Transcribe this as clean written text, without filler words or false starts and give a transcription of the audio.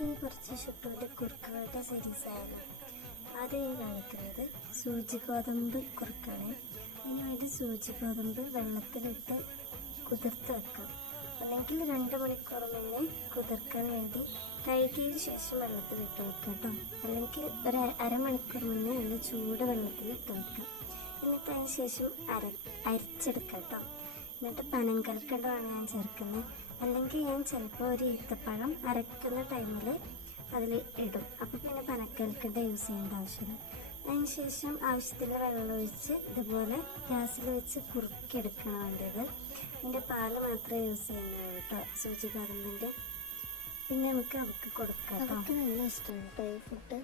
നമുക്കിനി കുറച്ച് ഷുട്ടൂൻ്റെ കുറുക്കുകളുടെ സീരീസായാലും ആദ്യം കാണിക്കുന്നത് സൂചി ഗോതമ്പ് കുറുക്കാണ്. അതിനുവേണ്ടി സൂചി ഗോതമ്പ് വെള്ളത്തിലിട്ട് കുതിർത്ത് വെക്കാം. അല്ലെങ്കിൽ 2 മണിക്കൂർ മുന്നേ കുതിർക്കാൻ വേണ്ടി കഴുകിയതിന് ശേഷം വെള്ളത്തിലിട്ട് വെക്കാം കേട്ടോ. അല്ലെങ്കിൽ ഒരു അരമണിക്കൂർ മുന്നേ നല്ല ചൂട് വെള്ളത്തിലിട്ട് വെക്കാം. എന്നിട്ട് അതിന് ശേഷം അരിച്ചെടുക്കാം കേട്ടോ. എന്നിട്ട് പനങ്കൽക്കണ്ടമാണ് ഞാൻ ചേർക്കുന്നത്. അല്ലെങ്കിൽ ഞാൻ ചിലപ്പോൾ ഒരു ഈത്തപ്പഴം അരക്കുന്ന ടൈമിൽ അതിൽ ഇടും. അപ്പോൾ പിന്നെ പനക്കൽക്കണ്ട യൂസ് ചെയ്യേണ്ട ആവശ്യമില്ല. അതിന് ശേഷം ആവശ്യത്തിന് വെള്ളം ഒഴിച്ച് ഇതുപോലെ ഗ്യാസിൽ വെച്ച് കുറുക്കിയെടുക്കണം വേണ്ടത്. ഇതിൻ്റെ പാല് മാത്രമേ യൂസ് ചെയ്യുന്നുള്ളൂ കേട്ടോ, സൂചി ഗോതമ്പിൻ്റെ. പിന്നെ നമുക്ക് അവർക്ക് കൊടുക്കാം. അവർക്ക് നല്ല ഇഷ്ടമാണ് കേട്ടോ ഈ ഫുഡ്.